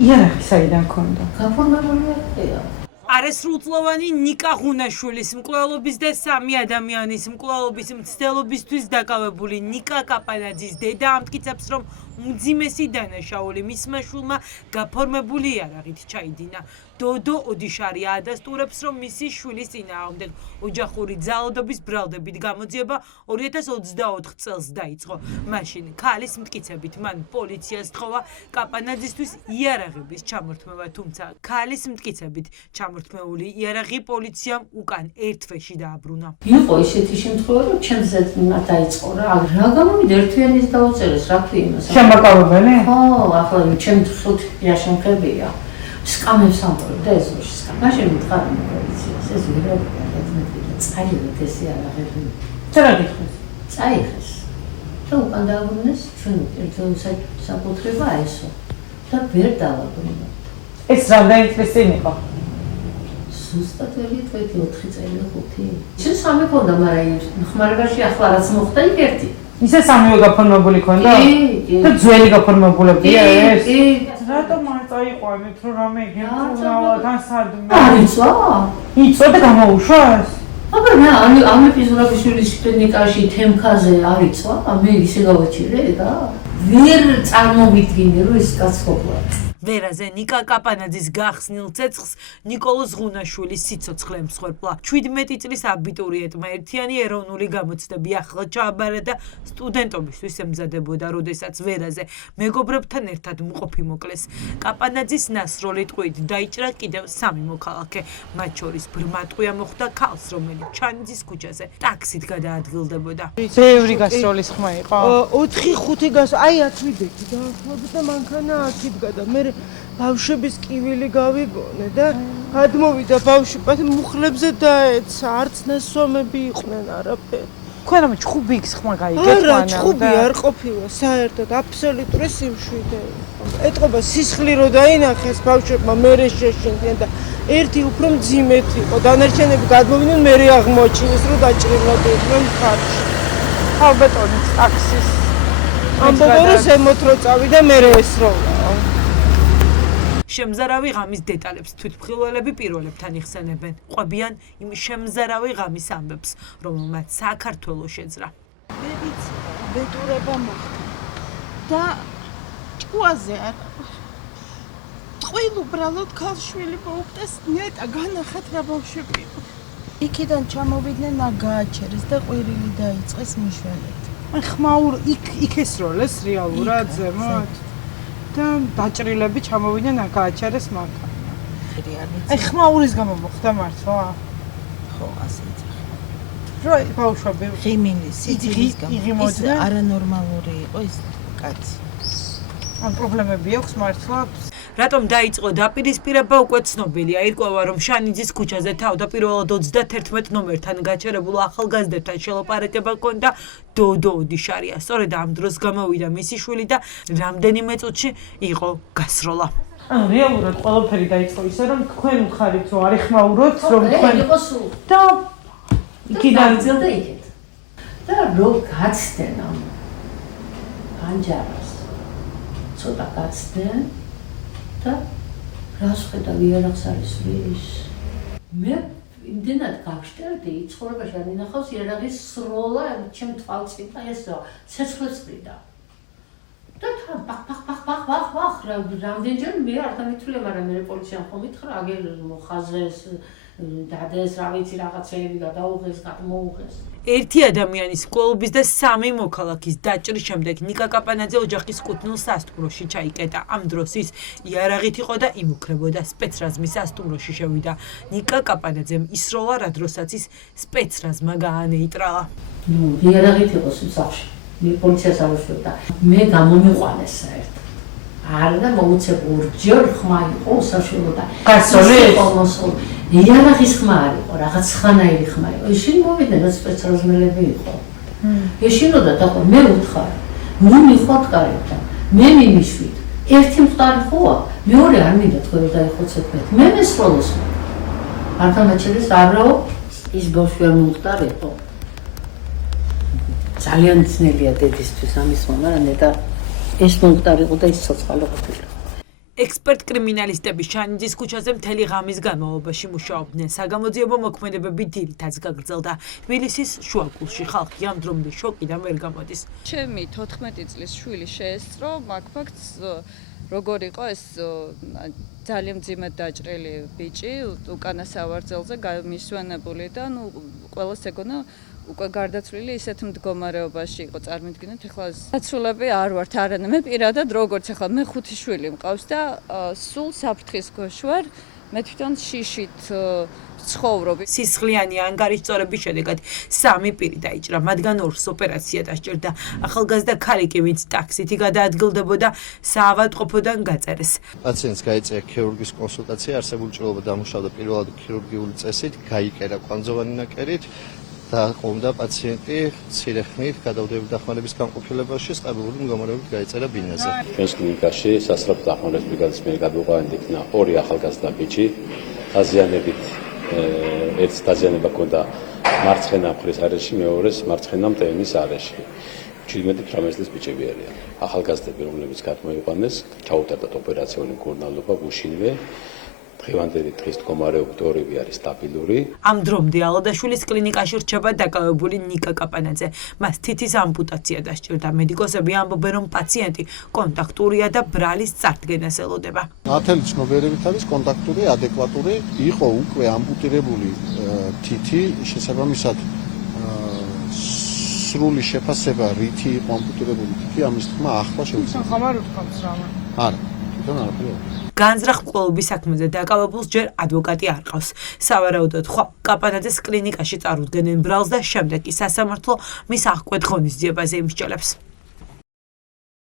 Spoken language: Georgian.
იარაღი საიდან ქონდა? გაფორმებულია ხეა. არასრულწლოვანი ნიკა ღუნაშვილის მკვლელობის და 3 ადამიანის მკვლელობის მცდელობისთვის დაკავებული ნიკა კაპანაძის დედა ამტკიცებს, რომ უმძიმესი დანაშაული მისმა შვილმა გაფორმებული იარაღით ჩაიდინა. დოდო ოდიშარი ადასტურებს, რომ მისი შვილის წინააღმდეგ ოჯახური ძალადობის ბრალდებით გამოძიება 2024 წელს დაიწყო. მაშინ ქალის მტკიცებით მან პოლიციას თხოვა კაპანაძისთვის იარაღების ჩამორთმევა, თუმცა ქალის მტკიცებით ჩამორთმეული იარაღი პოლიციამ უკან ერთ თვეში დააბრუნა. იყო ისეთი შემთხვევა, რომ ჩემს ძმა დაიწყო რა გამომიდა ერთიანის დაუწერეს რა ქვია იმას. შემაკავებელი? ხო, ახლა ჩემ ხუთი შემხებია. სკამებს ამბობდა ეს სკამ. მაშინ მითხარი პოლიციას ეს ვიღებია წაიღეთ ეს იარაღები. რა გითხოს? წაიღეს. და უკან დააბრუნეს ჩვენ ერთად საკუთრება ესო. და ვერ დავაბრუნე. ეს რამდენი წლის წინ იყო? ზუსტად 4 წელი 5. შენ სამი ქონდა, მაგრამ ხმარებაში ახლა რაც მოხდა იქ ერთი. ისე სამივე გაფორმებული ქონდა? კი. და ძველი გაფორმებულებია ეს? კი. რატომ არ წაიყვანეთ რომ რამე გებრუნავად ან სადმე? არიცვა? იწოდა გამოუშვას? აბა რა, ამ ეპიზოდების კლინიკაში თემქაზე არიცვა? მე ისე გავაჩერე და ვერ წარმოვიდგინე რომ ეს კაცყოფა. ვერაზე ნიკა კაპანაძის გახსნილ ცეცხლს ნიკოლოზ ღუნაშვილის სიცოცხლე მსხვერპლა. 17 წლის აბიტურიენტმა ერთიანი ეროვნული გამოცდები ახლად ჩააბარა და სტუდენტობისთვის ემზადებოდა, როდესაც ვერაზე მეგობრებთან ერთად მყოფი მოკლეს. კაპანაძის ნასროლი ტყვით დაიჭრა კიდევ 3 მოქალაქე. მათ შორის ბრმატყვია მოხვდა ქალს, რომელიც ჩანიძის ქუჩაზე ტაქსით გადაადგილდებოდა. ბევრი გასროლის ხმა იყო? 4-5 აი 10 ვიდექი დაახლოებით და მანქანა 10 გადა. მე ბავშვების კივილი გავიგონე და გადმოვიდა ბავშვი მუხლებზე დაეცა, არც ნასვამები იყვნენ არაფერი. თქვენ ამ ჩხუბის ხმა გაიგეთ არა, ჩხუბი არ ყოფილა საერთოდ, აბსოლუტური სიმშვიდე იყო. ეტყობა სისხლი რო დაინახეს ბავშვებმა მერე შეშინდნენ და ერთი უფრო მძიმეთი იყო. დანარჩენები გადმოვიდნენ, მერე აღმოაჩინეს რომ დაჭრილობდნენ ხარჯში. ხალბეტონის ტაქსის ამბობენ რომ ზემოთ რო წავიდა მერე ესროლა. შემზარავი ღამის დეტალებს თვითმხილველები პირველებთან იხსენებენ. ყვებიან იმ შემზარავი ღამის ამბებს, რომელმაც საქართველოს შეძრა. მე ვიცი, ბედურება მოხდა და ჭკუაზე არა. ტყუილ უბრალოდ ქალშვილი მოუხდეს, ნეტა განახათ რა ბავშვები იყო. იქიდან ჩამოვიდნენ, გააჩერეს და ყვირილი დაიწყეს მიშველეთ. აი ხმაურ იქ ესროლეს რეალურად ზემოთ. და დაჭრილები ჩამოვიდნენ გააჩერეს მანქანა. აი ხმაურის გამო მოხდა მართლა? ხო, ასე იცახა. რა ბავშვები ღიმინის სიძილის გამო ეს არანორმალური იყო ეს კაცი. ან პრობლემები აქვს მართლა? რატომ დაიწყო დაპირისპირება უკვე ცნობილია. ირკვევა, რომ შანიძის ქუჩაზე თავდაპირველად 31 ნომერთან გაჩერებულ ახალგაზრდებთან შელაპარაკება ჰქონდა დოდო ოდიშარია. სწორედ ამ დროს გამოვიდა მისი შვილი და რამდენიმე წუთში იყო გასროლა. ანუ რეალურად ყველაფერი დაიწყო ისე, რომ თქვენ ხარით რომ არ ეხმაუროთ, რომ თქვენ იყო სულ და იქიდან ძილდა იქეთ. და რო გაცდნენ ამ ანჯარას. ცოტა გაცდნენ და რას ხედავ იარაღს არის ვის. მე იმდენად გავშტერდი, ცხოვრებაში არ მინახავს იარაღის სროლა ჩემ თვალწინ და ეს ცეცხლებს ყრიდა. და თან ბახ რამდენჯერ მე არ დამითვლია, მაგრამ მე პოლიციამ ხომ მითხრა, აგერ მოხაზეს, დადეს, რა ვიცი, რაღაცეები გადაუღეს, გადმოუღეს. ერთი ადამიანის მკვლელობის და 3 მოქალაქის დაჭრის შემდეგ ნიკა კაპანაძე ოჯახის კუთვნილ სასტუმროში ჩაიკეტა. ამ დროს ის იარაღით იყო და იმუქრებოდა სპეცრაზმის სასტუმროში შევიდა. ნიკა კაპანაძემ ისროლა, რა დროსაც ის სპეცრაზმა გაანეიტრალა. იარაღით იყო სახლში. მე პოლიციას ავუშვებდა. მე გამომიყვანეს საერთოდ. არა და მოუწევ ორჯერ ხმა იყო საშუალო და გასროლი იარაღის ხმა არ იყო, რაღაც ხანაირი ხმა იყო. ეშინ მოვიდნენ და სპეცრაზმელები იყო. ეშინოდა და მე უთხარი, ნუ მიხოთ კარებთან, მე მიმიშვით. ერთი მყარი ხოა, მეორე არ მინდა თქვენ დაიხოცეთ მე. მე მესროლოს. არ დამაჩერეს არავ ის ბავშვი არ მომხდარიყო. ძალიან ძნელია დედისთვის ამის მომარანე და ეს მომხდარიყო და ის ცოცხალი ყოფილა. ექსპერტ-კრიმინალისტები შანიძის ქუჩაზე მთელი ღამის განმავლობაში მუშაობდნენ. საგამოძიებო მოქმედებები დილითაც გაგრძელდა. თბილისის შუაგულში ხალხი ამ დრომდე შოკიდან ვერ გამოდის. ჩემი 14 წლის შვილი შეესწრო, მაგ ფაქტს როგორ იყო ეს ძალიან მძიმედ დაჭრილი ბიჭი, უკანა სავარძელზე გამისვენებული და ყველას ეგონა უკვე გარდაცვლილი ისეთ მდგომარეობაში იყო წარმოვიდგინოთ ახლა დაცულები არ ვართ არანა მე პირადად როგორც ახლა მე 5 შვილი მყავს და სულ საფრთხის ქვეშ ვარ მე თვითონ შიშით ცხოვრობ. სისხლიანი ანგარის წორების შედეგად 3 პირი დაიჭრა, მათგან 2-ს ოპერაცია დასჭირდა. ახალგაზრდა ქალი კი, ვინც ტაქსითი გადაადგილდებოდა, საავადმყოფოდან გაწერეს. პაციენტს გაეწია ქირურგის კონსულტაცია, არსებული ჭრილობა დამუშავდა პირველად ქირურგიული წესით, გაიკერა კვანძოვანი ნაკერით და ყომდა პაციენტი მცირე ხნით გადავდებით დახმარების განყოფილებაში, სტაბილური მდგომარეობით გაეწერა ბინაზე. ჩვენს კლინიკაში სასწრაფო დახმარების ბრიგადის მიერ გადმოყვანილი იქნა 2 ახალგაზრდა ბიჭი, დაზიანებით ერთს დაზიანება ჰქონდა მარცხენა მხრის არეში, მეორეს მარცხენა მტევნის არეში. 17-18 წლის ბიჭები არიან. ახალგაზრდები, რომლებიც გადმოიყვანეს, ჩაუტარდათ ოპერაციული მკურნალობა გუშინვე. დღევანდელი დღის მდგომარეობით ორივე არის სტაბილური. ამ დრომდე ალადაშვილის კლინიკაში რჩება დაკავებული ნიკა კაპანაძე. მას თითის ამპუტაცია დასჭირდა. მედიკოსები ამბობენ, რომ პაციენტი კონტაქტურია და ბრალის წარდგენას ელოდება. ნათელი ცნობიერებით არის კონტაქტური, ადეკვატური, იყო უკვე ამპუტირებული თითი, შესაბამისად სრული შეფასება რითი იყო ამპუტირებული თითი, ამის თქმა ახლა შეუძლია. ხამარ ვთქვამს რამე. არა, თვითონ არაფერი. განზრახ მკვლელობის საქმეზე დაკავებულს ჯერ ადვოკატი არ ყავს. სავარაუდოდ ხვალ კაპანაძეს კლინიკაში წარუდგენენ ბრალს და შემდეგ კი სასამართლო მის აღკვეთ ღონისძიებაზე იმსჯელებს.